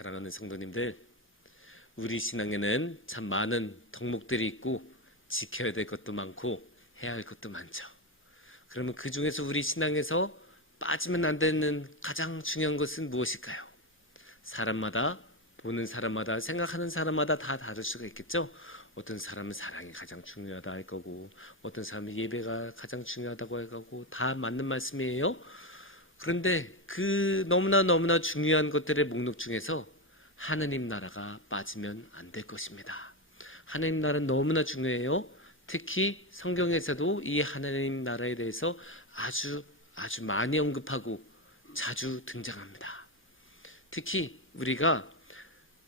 사랑하는 성도님들, 우리 신앙에는 참 많은 덕목들이 있고 지켜야 될 것도 많고 해야 할 것도 많죠. 그러면 그 중에서 우리 신앙에서 빠지면 안 되는 가장 중요한 것은 무엇일까요? 사람마다, 보는 사람마다, 생각하는 사람마다 다 다를 수가 있겠죠. 어떤 사람은 사랑이 가장 중요하다 할 거고, 어떤 사람은 예배가 가장 중요하다고 할 거고, 다 맞는 말씀이에요. 그런데 그 너무나 중요한 것들의 목록 중에서 하느님 나라가 빠지면 안 될 것입니다. 하느님 나라는 너무나 중요해요. 특히 성경에서도 이 하느님 나라에 대해서 아주 많이 언급하고 자주 등장합니다. 특히 우리가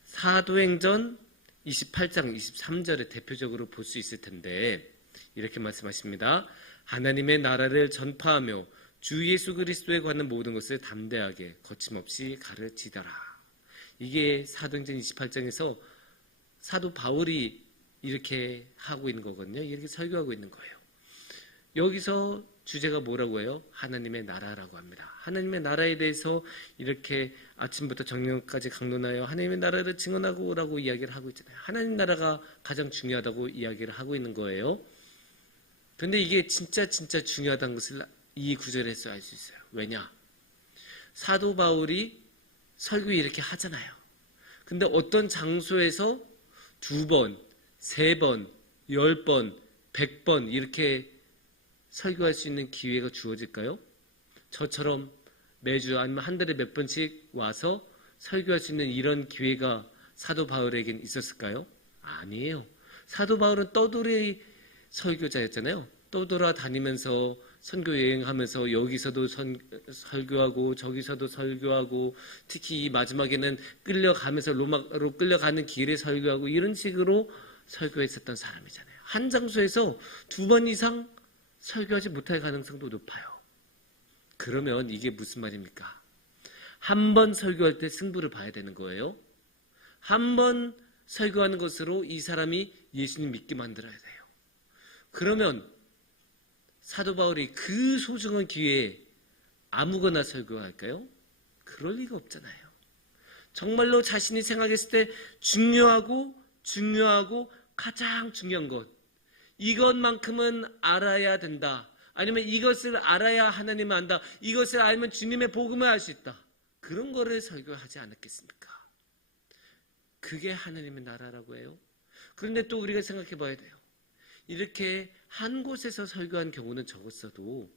사도행전 28장 23절에 대표적으로 볼 수 있을 텐데 이렇게 말씀하십니다. 하나님의 나라를 전파하며 주 예수 그리스도에 관한 모든 것을 담대하게 거침없이 가르치더라. 이게 사도행전 28장에서 사도 바울이 이렇게 하고 있는 거거든요. 이렇게 설교하고 있는 거예요. 여기서 주제가 뭐라고 해요? 하나님의 나라라고 합니다. 하나님의 나라에 대해서 이렇게 아침부터 저녁까지 강론하여 하나님의 나라를 증언하고 라고 이야기를 하고 있잖아요. 하나님 나라가 가장 중요하다고 이야기를 하고 있는 거예요. 그런데 이게 진짜 중요하다는 것을 이 구절에서 알 수 있어요. 왜냐? 사도 바울이 설교 이렇게 하잖아요. 근데 어떤 장소에서 2번, 3번, 10번, 100번 이렇게 설교할 수 있는 기회가 주어질까요? 저처럼 매주 아니면 한 달에 몇 번씩 와서 설교할 수 있는 이런 기회가 사도 바울에겐 있었을까요? 아니에요. 사도 바울은 떠돌이 설교자였잖아요. 떠돌아 다니면서 선교 여행하면서 여기서도 설교하고 저기서도 설교하고 특히 마지막에는 끌려가면서 로마로 끌려가는 길에 설교하고 이런 식으로 설교했었던 사람이잖아요. 한 장소에서 2번 이상 설교하지 못할 가능성도 높아요. 그러면 이게 무슨 말입니까? 한 번 설교할 때 승부를 봐야 되는 거예요. 한 번 설교하는 것으로 이 사람이 예수님 믿게 만들어야 돼요. 그러면 사도 바울이 그 소중한 기회에 아무거나 설교할까요? 그럴 리가 없잖아요. 정말로 자신이 생각했을 때 중요하고 가장 중요한 것, 이것만큼은 알아야 된다. 아니면 이것을 알아야 하나님을 안다. 이것을 알면 주님의 복음을 알 수 있다. 그런 거를 설교하지 않았겠습니까? 그게 하나님의 나라라고 해요. 그런데 또 우리가 생각해 봐야 돼요. 이렇게 한 곳에서 설교한 경우는 적었어도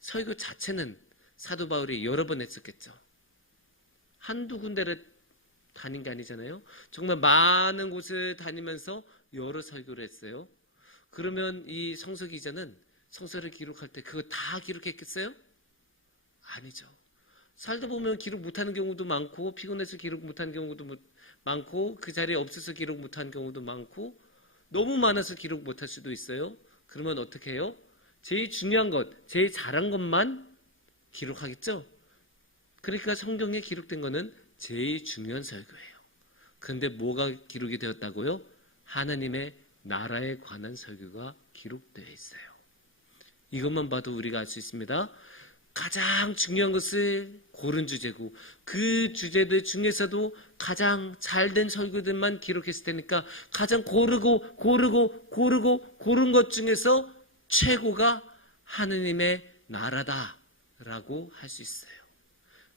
설교 자체는 사도 바울이 여러 번 했었겠죠. 한두 군데를 다닌 게 아니잖아요. 정말 많은 곳을 다니면서 여러 설교를 했어요. 그러면 이 성서 기자는 성서를 기록할 때 그거 다 기록했겠어요? 아니죠. 살다 보면 기록 못하는 경우도 많고 피곤해서 기록 못하는 경우도 많고 그 자리에 없어서 기록 못하는 경우도 많고 너무 많아서 기록 못할 수도 있어요. 그러면 어떻게 해요? 제일 중요한 것, 제일 잘한 것만 기록하겠죠? 그러니까 성경에 기록된 거는 제일 중요한 설교예요. 그런데 뭐가 기록이 되었다고요? 하나님의 나라에 관한 설교가 기록되어 있어요. 이것만 봐도 우리가 알 수 있습니다. 가장 중요한 것을 고른 주제고 그 주제들 중에서도 가장 잘된 설교들만 기록했을 테니까 가장 고른 것 중에서 최고가 하느님의 나라다라고 할 수 있어요.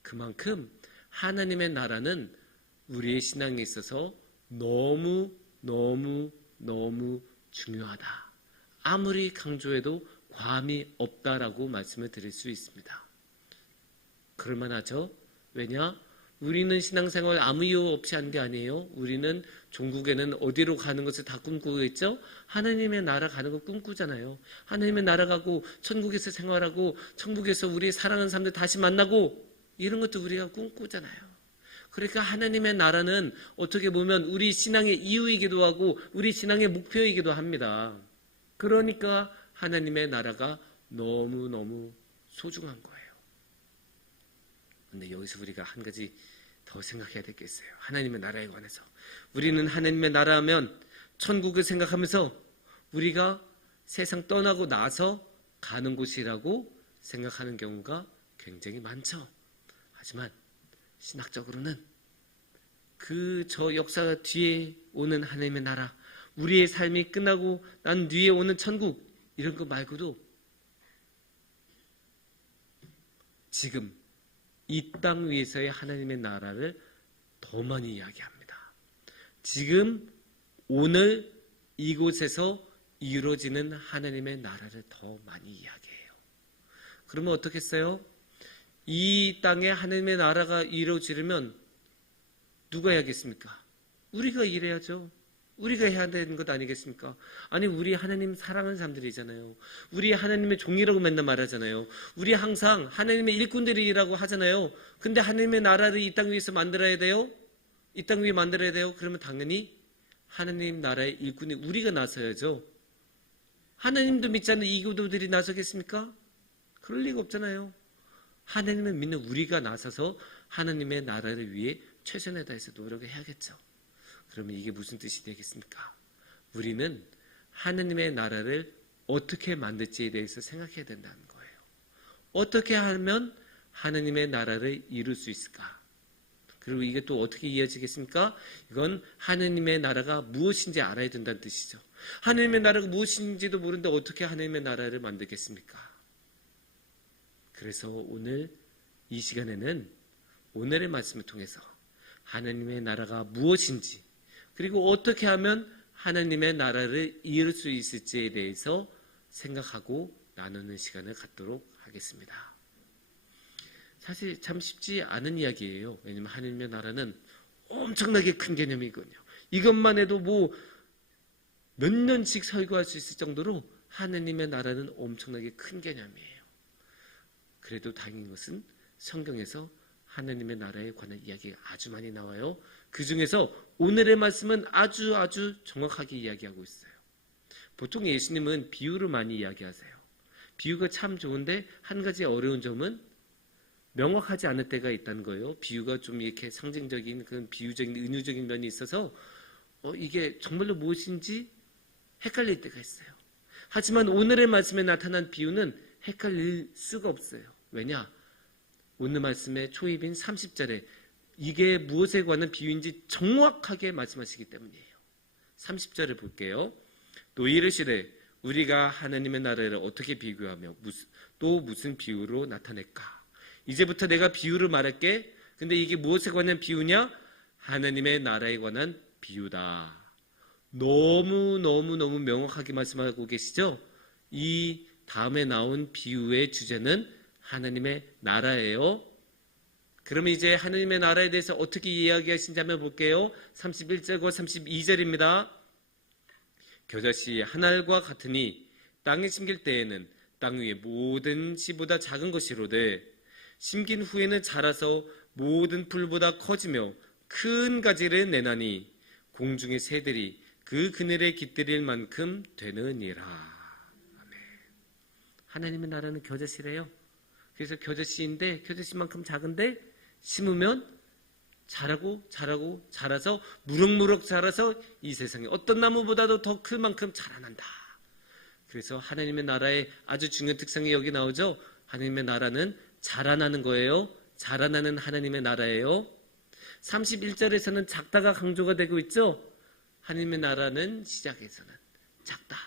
그만큼 하나님의 나라는 우리의 신앙에 있어서 너무 중요하다. 아무리 강조해도 과함이 없다라고 말씀을 드릴 수 있습니다. 그럴만하죠? 왜냐? 우리는 신앙생활 아무 이유 없이 하는 게 아니에요. 우리는 종국에는 어디로 가는 것을 다 꿈꾸고 있죠? 하나님의 나라 가는 거 꿈꾸잖아요. 하나님의 나라 가고 천국에서 생활하고 천국에서 우리 사랑하는 사람들 다시 만나고 이런 것도 우리가 꿈꾸잖아요. 그러니까 하나님의 나라는 어떻게 보면 우리 신앙의 이유이기도 하고 우리 신앙의 목표이기도 합니다. 그러니까 하나님의 나라가 너무 소중한 거예요. 그런데 여기서 우리가 한 가지 더 생각해야 될 게 있어요. 하나님의 나라에 관해서. 우리는 하나님의 나라하면 천국을 생각하면서 우리가 세상 떠나고 나서 가는 곳이라고 생각하는 경우가 굉장히 많죠. 하지만 신학적으로는 저 역사가 뒤에 오는 하나님의 나라, 우리의 삶이 끝나고 난 뒤에 오는 천국, 이런 거 말고도 지금 이 땅 위에서의 하나님의 나라를 더 많이 이야기합니다. 지금 오늘 이곳에서 이루어지는 하나님의 나라를 더 많이 이야기해요. 그러면 어떻겠어요? 이 땅에 하나님의 나라가 이루어지려면 누가 해야겠습니까? 우리가 일해야죠. 우리가 해야 되는 것 아니겠습니까? 아니, 우리 하나님 사랑하는 사람들이잖아요. 우리 하나님의 종이라고 맨날 말하잖아요. 우리 항상 하나님의 일꾼들이라고 하잖아요. 근데 하나님의 나라를 이 땅 위에서 만들어야 돼요? 이 땅 위에 만들어야 돼요? 그러면 당연히 하나님 나라의 일꾼이 우리가 나서야죠. 하나님도 믿지 않는 이교도들이 나서겠습니까? 그럴 리가 없잖아요. 하나님을 믿는 우리가 나서서 하나님의 나라를 위해 최선을 다해서 노력을 해야겠죠. 그러면 이게 무슨 뜻이 되겠습니까? 우리는 하나님의 나라를 어떻게 만들지에 대해서 생각해야 된다는 거예요. 어떻게 하면 하나님의 나라를 이룰 수 있을까? 그리고 이게 또 어떻게 이어지겠습니까? 이건 하나님의 나라가 무엇인지 알아야 된다는 뜻이죠. 하나님의 나라가 무엇인지도 모르는데 어떻게 하나님의 나라를 만들겠습니까? 그래서 오늘 이 시간에는 오늘의 말씀을 통해서 하나님의 나라가 무엇인지, 그리고 어떻게 하면 하나님의 나라를 이룰 수 있을지에 대해서 생각하고 나누는 시간을 갖도록 하겠습니다. 사실 참 쉽지 않은 이야기예요. 왜냐하면 하나님의 나라는 엄청나게 큰 개념이거든요. 이것만 해도 뭐 몇 년씩 설교할 수 있을 정도로 하나님의 나라는 엄청나게 큰 개념이에요. 그래도 다행인 것은 성경에서 하나님의 나라에 관한 이야기가 아주 많이 나와요. 그 중에서 오늘의 말씀은 아주 정확하게 이야기하고 있어요. 보통 예수님은 비유로 많이 이야기하세요. 비유가 참 좋은데 한 가지 어려운 점은 명확하지 않을 때가 있다는 거예요. 비유가 좀 이렇게 상징적인 그런 비유적인 은유적인 면이 있어서 이게 정말로 무엇인지 헷갈릴 때가 있어요. 하지만 오늘의 말씀에 나타난 비유는 헷갈릴 수가 없어요. 왜냐? 오늘 말씀의 초입인 30절에 이게 무엇에 관한 비유인지 정확하게 말씀하시기 때문이에요. 30절을 볼게요. 또 이르시되 우리가 하나님의 나라를 어떻게 비교하며 또 무슨 비유로 나타낼까? 이제부터 내가 비유를 말할게. 근데 이게 무엇에 관한 비유냐? 하나님의 나라에 관한 비유다. 너무 명확하게 말씀하고 계시죠? 이 다음에 나온 비유의 주제는 하나님의 나라예요. 그러면 이제 하나님의 나라에 대해서 어떻게 이야기하신지 한번 볼게요. 31절과 32절입니다. 겨자씨 한 알과 같으니 땅에 심길 때에는 땅 위의 모든 씨보다 작은 것이로되 심긴 후에는 자라서 모든 풀보다 커지며 큰 가지를 내나니 공중의 새들이 그 그늘에 깃들일 만큼 되느니라. 아멘. 하나님의 나라는 겨자씨래요. 그래서 겨자씨인데 겨자씨만큼 작은데 심으면 자라서 무럭무럭 자라서 이 세상에 어떤 나무보다도 더 클 만큼 자라난다. 그래서 하나님의 나라의 아주 중요한 특성이 여기 나오죠. 하나님의 나라는 자라나는 거예요. 자라나는 하나님의 나라예요. 31절에서는 작다가 강조가 되고 있죠. 하나님의 나라는 시작에서는 작다.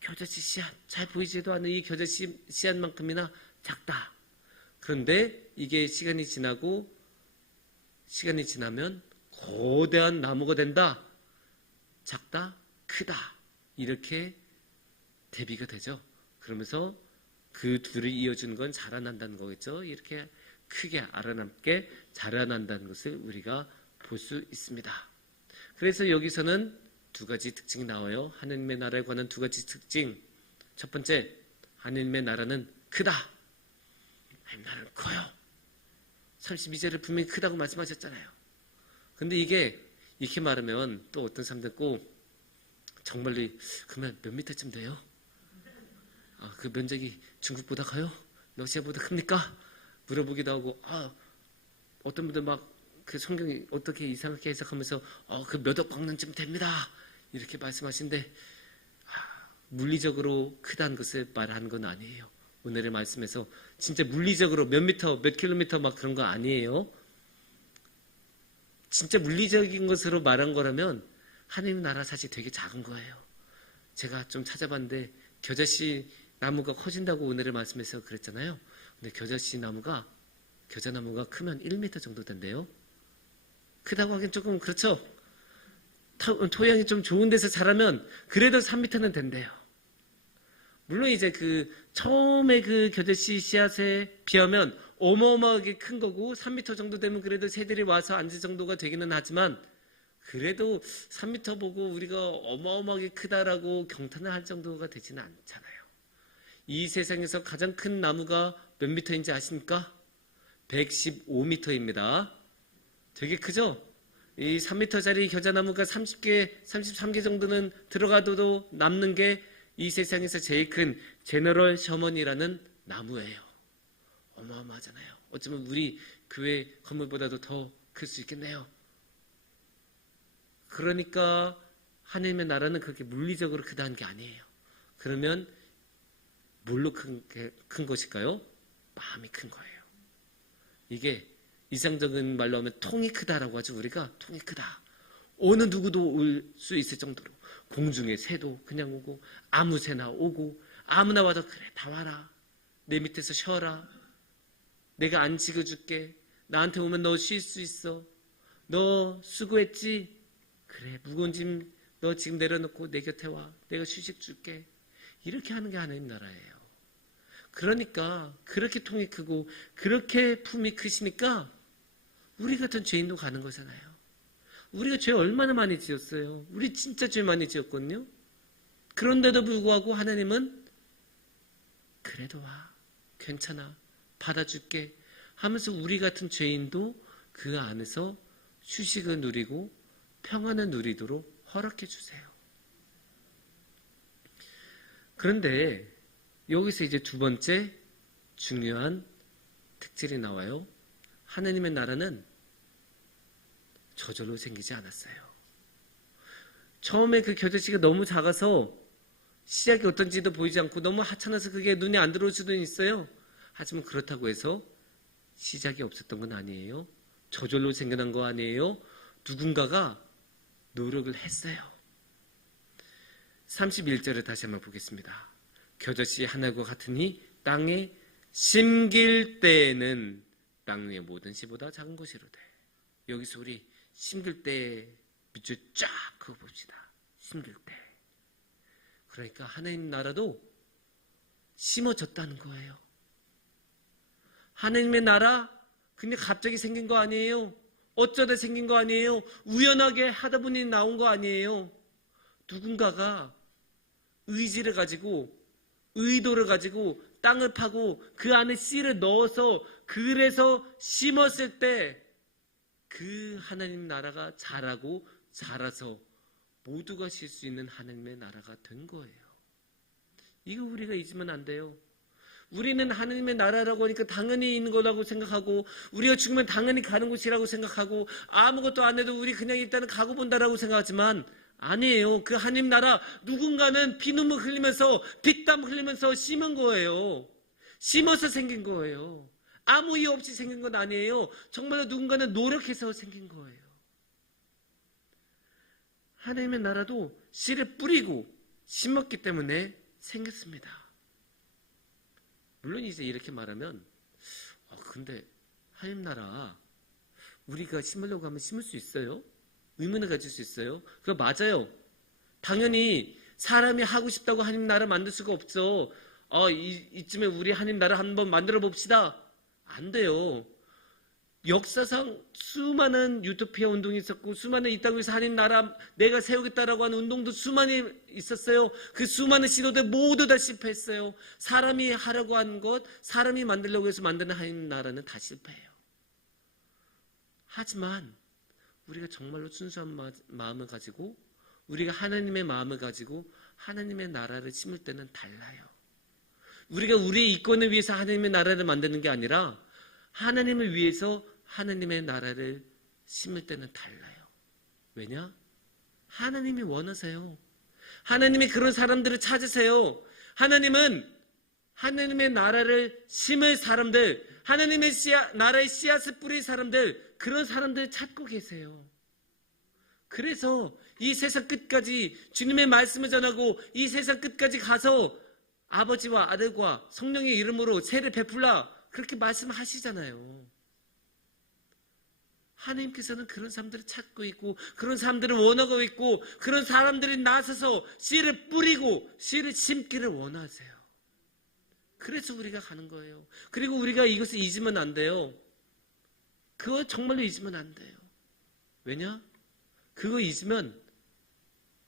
겨자씨 씨앗, 잘 보이지도 않는 이 겨자씨 씨앗만큼이나 작다. 그런데 이게 시간이 지나면 거대한 나무가 된다. 작다, 크다. 이렇게 대비가 되죠. 그러면서 그 둘을 이어주는 건 자라난다는 거겠죠. 이렇게 크게 아름답게 자라난다는 것을 우리가 볼 수 있습니다. 그래서 여기서는 두 가지 특징이 나와요. 하나님의 나라에 관한 두 가지 특징. 첫 번째, 하나님의 나라는 크다. 하나님의 나라는 커요. 32절에 분명히 크다고 말씀하셨잖아요. 근데 이게 이렇게 말하면 또 어떤 사람들 꼭 정말로 그러면 몇 미터쯤 돼요? 그 면적이 중국보다 커요? 러시아보다 큽니까? 물어보기도 하고 어떤 분들 막 그 성경이 어떻게 이상하게 해석하면서 그 몇 억 광년쯤 됩니다. 이렇게 말씀하시는데 물리적으로 크다는 것을 말하는 건 아니에요. 오늘의 말씀에서 진짜 물리적으로 몇 미터, 몇 킬로미터 막 그런 거 아니에요. 진짜 물리적인 것으로 말한 거라면 하나님 나라 사실 되게 작은 거예요. 제가 좀 찾아봤는데 겨자씨 나무가 커진다고 오늘의 말씀에서 그랬잖아요. 근데 겨자나무가 크면 1m 정도 된대요. 크다고 하긴 조금 그렇죠. 토양이 좀 좋은 데서 자라면 그래도 3m는 된대요. 물론 이제 처음에 겨자씨 씨앗에 비하면 어마어마하게 큰 거고 3m 정도 되면 그래도 새들이 와서 앉을 정도가 되기는 하지만 그래도 3m 보고 우리가 어마어마하게 크다라고 경탄을 할 정도가 되지는 않잖아요. 이 세상에서 가장 큰 나무가 몇 미터인지 아십니까? 115m입니다. 되게 크죠? 이 3m짜리 겨자나무가 30개, 33개 정도는 들어가도 남는 게 이 세상에서 제일 큰 제너럴 셔먼이라는 나무예요. 어마어마하잖아요. 어쩌면 우리 교회 건물보다도 더 클 수 있겠네요. 그러니까 하나님의 나라는 그렇게 물리적으로 크다는 게 아니에요. 그러면 뭘로 큰 것일까요? 마음이 큰 거예요. 이게 이상적인 말로 하면 통이 크다라고 하죠. 우리가 통이 크다. 어느 누구도 올 수 있을 정도로 공중에 새도 그냥 오고 아무 새나 오고 아무나 와도 그래 다 와라. 내 밑에서 쉬어라. 내가 안 찍어줄게. 나한테 오면 너 쉴 수 있어. 너 수고했지? 그래 무거운 짐 너 지금 내려놓고 내 곁에 와. 내가 휴식 줄게. 이렇게 하는 게 하나님 나라예요. 그러니까 그렇게 통이 크고 그렇게 품이 크시니까 우리 같은 죄인도 가는 거잖아요. 우리가 죄 얼마나 많이 지었어요. 우리 진짜 죄 많이 지었거든요. 그런데도 불구하고 하나님은 그래도 와. 괜찮아. 받아줄게 하면서 우리 같은 죄인도 그 안에서 휴식을 누리고 평안을 누리도록 허락해 주세요. 그런데 여기서 이제 두 번째 중요한 특질이 나와요. 하나님의 나라는 저절로 생기지 않았어요. 처음에 그 겨자씨가 너무 작아서 시작이 어떤지도 보이지 않고 너무 하찮아서 그게 눈에 안 들어올 수도 있어요. 하지만 그렇다고 해서 시작이 없었던 건 아니에요. 저절로 생겨난 거 아니에요. 누군가가 노력을 했어요. 31절을 다시 한번 보겠습니다. 겨자씨 하나과 같으니 땅에 심길 때에는 땅 위의 모든 씨보다 작은 것이로되. 여기서 우리 심길 때 밑줄 쫙 그어봅시다. 심길 때. 그러니까 하나님 나라도 심어졌다는 거예요. 하나님의 나라 근데 갑자기 생긴 거 아니에요. 어쩌다 생긴 거 아니에요. 우연하게 하다 보니 나온 거 아니에요. 누군가가 의지를 가지고 의도를 가지고 땅을 파고 그 안에 씨를 넣어서 그래서 심었을 때 그 하나님 나라가 자라고 자라서 모두가 쉴 수 있는 하나님의 나라가 된 거예요. 이거 우리가 잊으면 안 돼요. 우리는 하나님의 나라라고 하니까 당연히 있는 거라고 생각하고 우리가 죽으면 당연히 가는 곳이라고 생각하고 아무것도 안 해도 우리 그냥 일단은 가고 본다라고 생각하지만 아니에요. 그 하나님 나라 누군가는 피눈물 흘리면서 핏땀 흘리면서 심은 거예요. 심어서 생긴 거예요. 아무 이유 없이 생긴 건 아니에요. 정말로 누군가는 노력해서 생긴 거예요. 하나님의 나라도 씨를 뿌리고 심었기 때문에 생겼습니다. 물론 이제 이렇게 말하면 근데 하나님 나라 우리가 심으려고 하면 심을 수 있어요? 의문을 가질 수 있어요? 그거 맞아요. 당연히 사람이 하고 싶다고 하나님 나라 만들 수가 없죠. 이쯤에 우리 하나님 나라 한번 만들어 봅시다. 안 돼요. 역사상 수많은 유토피아 운동이 있었고 수많은 이 땅에서 하나님 나라 내가 세우겠다라고 하는 운동도 수많이 있었어요. 그 수많은 시도들 모두 다 실패했어요. 사람이 하려고 하는 것, 사람이 만들려고 해서 만드는 하나님 나라는 다 실패해요. 하지만 우리가 정말로 순수한 마음을 가지고 우리가 하나님의 마음을 가지고 하나님의 나라를 심을 때는 달라요. 우리가 우리의 이권을 위해서 하나님의 나라를 만드는 게 아니라 하나님을 위해서 하나님의 나라를 심을 때는 달라요. 왜냐? 하나님이 원하세요. 하나님이 그런 사람들을 찾으세요. 하나님은 하나님의 나라를 심을 사람들, 하나님의 나라의 씨앗을 뿌릴 사람들, 그런 사람들을 찾고 계세요. 그래서 이 세상 끝까지 주님의 말씀을 전하고 이 세상 끝까지 가서 아버지와 아들과 성령의 이름으로 세를 베풀라 그렇게 말씀하시잖아요. 하나님께서는 그런 사람들을 찾고 있고 그런 사람들을 원하고 있고 그런 사람들이 나서서 씨를 뿌리고 씨를 심기를 원하세요. 그래서 우리가 가는 거예요. 그리고 우리가 이것을 잊으면 안 돼요. 그거 정말로 잊으면 안 돼요. 왜냐? 그거 잊으면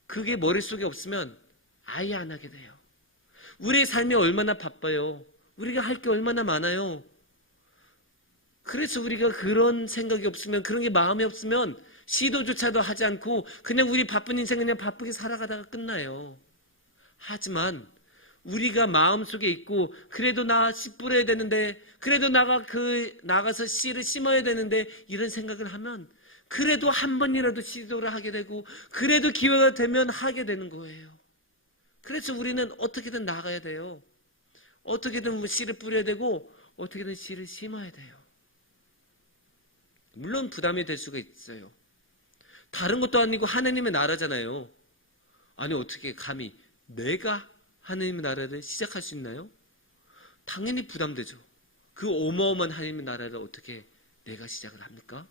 그게 머릿속에 없으면 아예 안 하게 돼요. 우리의 삶이 얼마나 바빠요. 우리가 할 게 얼마나 많아요. 그래서 우리가 그런 생각이 없으면 그런 게 마음에 없으면 시도조차도 하지 않고 그냥 우리 바쁜 인생 그냥 바쁘게 살아가다가 끝나요. 하지만 우리가 마음속에 있고 그래도 나 씨 뿌려야 되는데 그래도 나가서 씨를 심어야 되는데 이런 생각을 하면 그래도 한 번이라도 시도를 하게 되고 그래도 기회가 되면 하게 되는 거예요. 그래서 우리는 어떻게든 나가야 돼요. 어떻게든 씨를 뿌려야 되고 어떻게든 씨를 심어야 돼요. 물론 부담이 될 수가 있어요. 다른 것도 아니고 하나님의 나라잖아요. 아니 어떻게 감히 내가 하나님의 나라를 시작할 수 있나요? 당연히 부담되죠. 그 어마어마한 하나님의 나라를 어떻게 내가 시작을 합니까?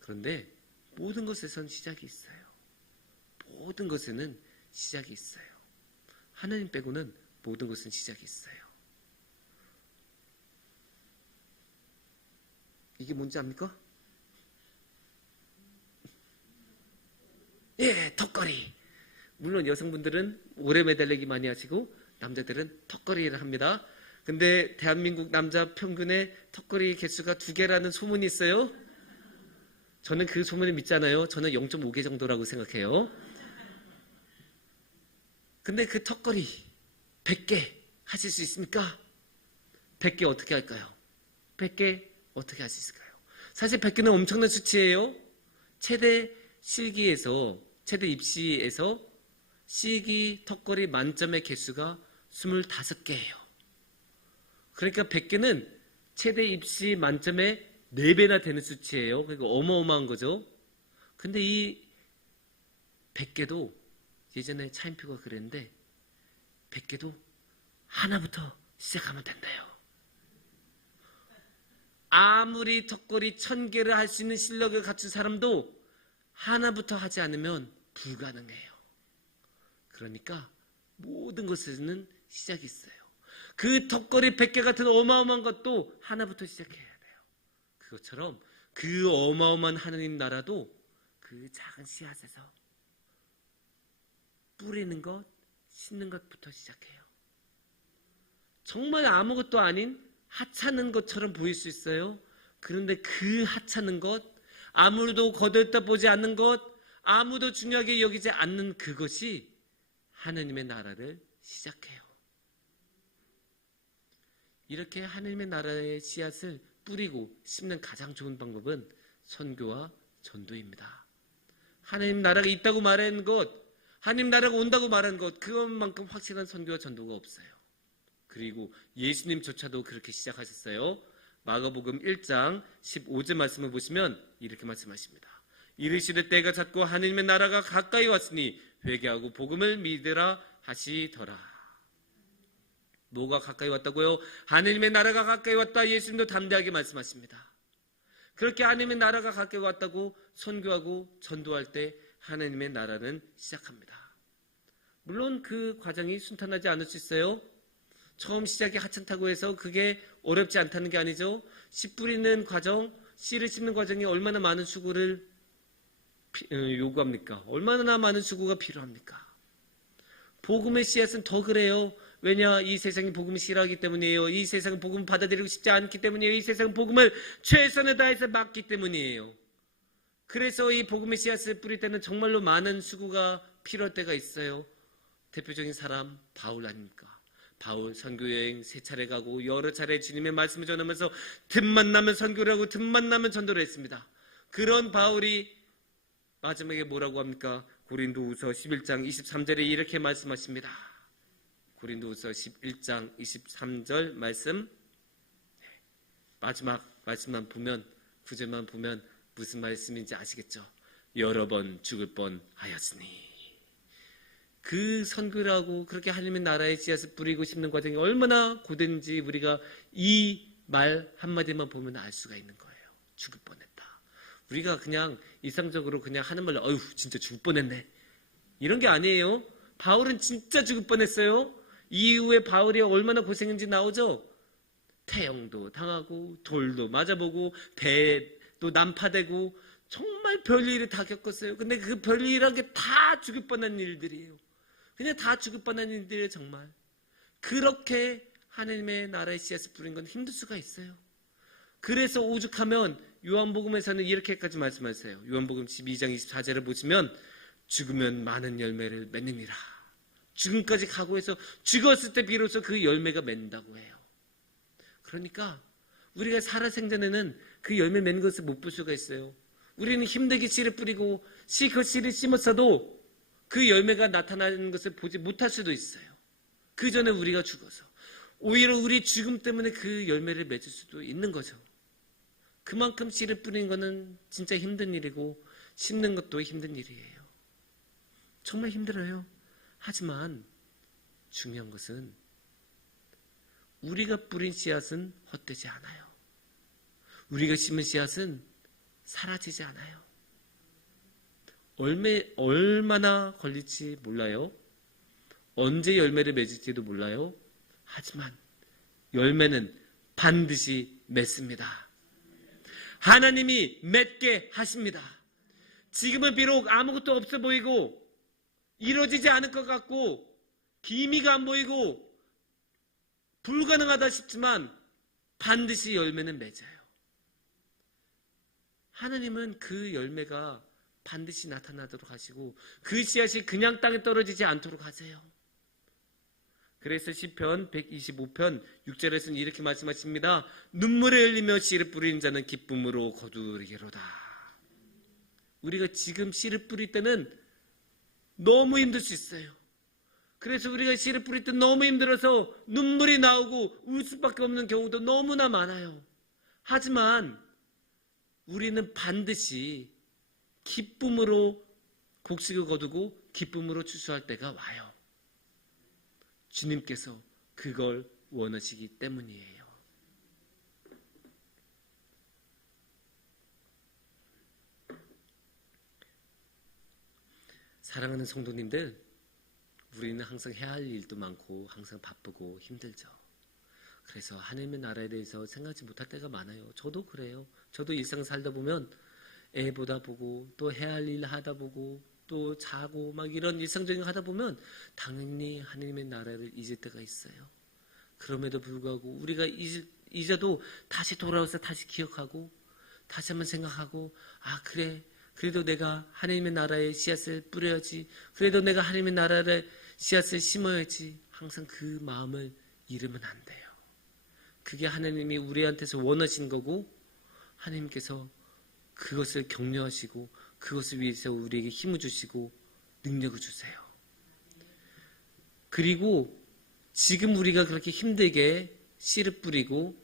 그런데 모든 것에선 시작이 있어요. 모든 것에는 시작이 있어요. 하나님 빼고는 모든 것은 시작이 있어요. 이게 뭔지 압니까? 예, 턱걸이. 물론 여성분들은 오래 매달리기 많이 하시고 남자들은 턱걸이를 합니다. 근데 대한민국 남자 평균의 턱걸이 개수가 2개라는 소문이 있어요. 저는 그 소문을 믿잖아요. 저는 0.5개 정도라고 생각해요. 근데 그 턱걸이 100개 하실 수 있습니까? 100개 어떻게 할까요? 100개 어떻게 할 수 있을까요? 사실 100개는 엄청난 수치예요. 최대 입시에서 시기 턱걸이 만점의 개수가 25개예요. 그러니까 100개는 최대 입시 만점의 4배나 되는 수치예요. 그러니까 어마어마한 거죠. 근데 이 100개도 예전에 차인표가 그랬는데 100개도 하나부터 시작하면 된대요. 아무리 턱걸이 1000개를 할 수 있는 실력을 갖춘 사람도 하나부터 하지 않으면 불가능해요. 그러니까 모든 것에는 시작이 있어요. 그 턱걸이 100개 같은 어마어마한 것도 하나부터 시작해야 돼요. 그것처럼 그 어마어마한 하나님 나라도 그 작은 씨앗에서 뿌리는 것, 심는 것부터 시작해요. 정말 아무것도 아닌 하찮은 것처럼 보일 수 있어요. 그런데 그 하찮은 것, 아무도 거들떠보지 않는 것, 아무도 중요하게 여기지 않는 그것이 하나님의 나라를 시작해요. 이렇게 하나님의 나라의 씨앗을 뿌리고 심는 가장 좋은 방법은 선교와 전도입니다. 하나님 나라가 있다고 말하는 것, 하나님 나라가 온다고 말하는 것, 그것만큼 확실한 선교와 전도가 없어요. 그리고 예수님조차도 그렇게 시작하셨어요. 마가복음 1장 15절 말씀을 보시면 이렇게 말씀하십니다. 이르시되 때가 찼고 하나님의 나라가 가까이 왔으니 회개하고 복음을 믿으라 하시더라. 뭐가 가까이 왔다고요? 하나님의 나라가 가까이 왔다. 예수님도 담대하게 말씀하십니다. 그렇게 하나님의 나라가 가까이 왔다고 선교하고 전도할 때 하나님의 나라는 시작합니다. 물론 그 과정이 순탄하지 않을 수 있어요. 처음 시작이 하찮다고 해서 그게 어렵지 않다는 게 아니죠. 씨 뿌리는 과정, 씨를 심는 과정이 얼마나 많은 수고를 요구합니까? 얼마나 많은 수고가 필요합니까? 복음의 씨앗은 더 그래요. 왜냐? 이 세상이 복음을 싫어하기 때문이에요. 이 세상은 복음을 받아들이고 싶지 않기 때문이에요. 이 세상은 복음을 최선을 다해서 막기 때문이에요. 그래서 이 복음의 씨앗을 뿌릴 때는 정말로 많은 수고가 필요할 때가 있어요. 대표적인 사람 바울 아닙니까? 바울 선교여행 3차례 가고 여러 차례 주님의 말씀을 전하면서 틈만 나면 선교를 하고 틈만 나면 전도를 했습니다. 그런 바울이 마지막에 뭐라고 합니까? 고린도후서 11장 23절에 이렇게 말씀하십니다. 고린도후서 11장 23절 말씀, 마지막 말씀만 보면 구절만 보면 무슨 말씀인지 아시겠죠? 여러 번 죽을 뻔하였으니. 그 선교를 하고 그렇게 하나님의 나라의 씨앗을 뿌리고 심는 과정이 얼마나 고된지 우리가 이 말 한마디만 보면 알 수가 있는 거예요. 죽을 뻔했다. 우리가 그냥 일상적으로 그냥 하는 말로 어휴 진짜 죽을 뻔했네 이런 게 아니에요. 바울은 진짜 죽을 뻔했어요. 이후에 바울이 얼마나 고생했는지 나오죠. 태형도 당하고 돌도 맞아보고 배도 난파되고 정말 별일을 다 겪었어요. 근데 그 별일이란 게 다 죽을 뻔한 일들이에요. 그냥 다 죽을 뻔한 일들이에요. 정말 그렇게 하나님의 나라의 씨앗을 뿌린 건 힘들 수가 있어요. 그래서 오죽하면 요한복음에서는 이렇게까지 말씀하세요. 요한복음 12장 24절을 보시면 죽으면 많은 열매를 맺느니라. 죽음까지 각오해서 죽었을 때 비로소 그 열매가 맺는다고 해요. 그러니까 우리가 살아생전에는 그 열매 맺는 것을 못 볼 수가 있어요. 우리는 힘들게 씨를 뿌리고 그 씨를 심었어도 그 열매가 나타나는 것을 보지 못할 수도 있어요. 그 전에 우리가 죽어서 오히려 우리 죽음 때문에 그 열매를 맺을 수도 있는 거죠. 그만큼 씨를 뿌리는 것은 진짜 힘든 일이고 심는 것도 힘든 일이에요. 정말 힘들어요. 하지만 중요한 것은 우리가 뿌린 씨앗은 헛되지 않아요. 우리가 심은 씨앗은 사라지지 않아요. 얼마나 걸릴지 몰라요. 언제 열매를 맺을지도 몰라요. 하지만 열매는 반드시 맺습니다. 하나님이 맺게 하십니다. 지금은 비록 아무것도 없어 보이고 이루어지지 않을 것 같고 기미가 안 보이고 불가능하다 싶지만 반드시 열매는 맺어요. 하나님은 그 열매가 반드시 나타나도록 하시고 그 씨앗이 그냥 땅에 떨어지지 않도록 하세요. 그래서 시편 125편 6절에서는 이렇게 말씀하십니다. 눈물을 흘리며 씨를 뿌리는 자는 기쁨으로 거두리로다. 우리가 지금 씨를 뿌릴 때는 너무 힘들 수 있어요. 그래서 우리가 씨를 뿌릴 때 너무 힘들어서 눈물이 나오고 울 수밖에 없는 경우도 너무나 많아요. 하지만 우리는 반드시 기쁨으로 곡식을 거두고 기쁨으로 추수할 때가 와요. 주님께서 그걸 원하시기 때문이에요. 사랑하는 성도님들, 우리는 항상 해야 할 일도 많고 항상 바쁘고 힘들죠. 그래서 하나님의 나라에 대해서 생각하지 못할 때가 많아요. 저도 그래요. 저도 일상 살다 보면 애 보다 보고 또 해야 할 일 하다 보고 또 자고 막 이런 일상적인 거 하다 보면 당연히 하나님의 나라를 잊을 때가 있어요. 그럼에도 불구하고 우리가 잊어도 다시 돌아와서 다시 기억하고 다시 한번 생각하고 아 그래 그래도 내가 하나님의 나라의 씨앗을 뿌려야지. 그래도 내가 하나님의 나라의 씨앗을 심어야지. 항상 그 마음을 잃으면 안 돼요. 그게 하나님이 우리한테서 원하신 거고 하나님께서 그것을 격려하시고 그것을 위해서 우리에게 힘을 주시고 능력을 주세요. 그리고 지금 우리가 그렇게 힘들게 씨를 뿌리고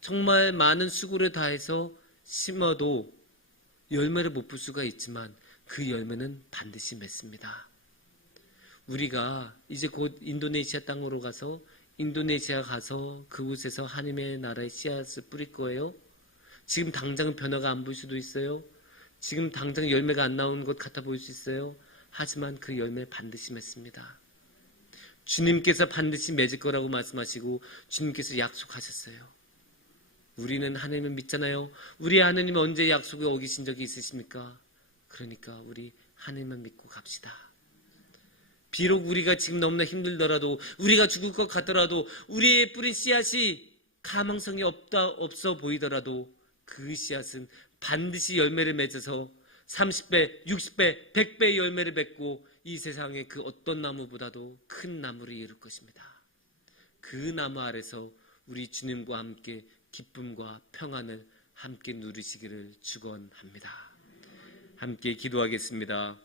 정말 많은 수고를 다해서 심어도 열매를 못 볼 수가 있지만 그 열매는 반드시 맺습니다. 우리가 이제 곧 인도네시아 땅으로 가서 인도네시아 가서 그곳에서 하나님의 나라의 씨앗을 뿌릴 거예요. 지금 당장 변화가 안 보일 수도 있어요. 지금 당장 열매가 안 나오는 것 같아 보일 수 있어요. 하지만 그 열매 반드시 맺습니다. 주님께서 반드시 맺을 거라고 말씀하시고 주님께서 약속하셨어요. 우리는 하나님을 믿잖아요. 우리 하나님은 언제 약속을 어기신 적이 있으십니까? 그러니까 우리 하나님만 믿고 갑시다. 비록 우리가 지금 너무나 힘들더라도 우리가 죽을 것 같더라도 우리의 뿌린 씨앗이 가망성이 없어 보이더라도 그 씨앗은 반드시 열매를 맺어서 30배, 60배, 100배의 열매를 맺고 이 세상의 그 어떤 나무보다도 큰 나무를 이룰 것입니다. 그 나무 아래서 우리 주님과 함께 기쁨과 평안을 함께 누리시기를 축원합니다. 함께 기도하겠습니다.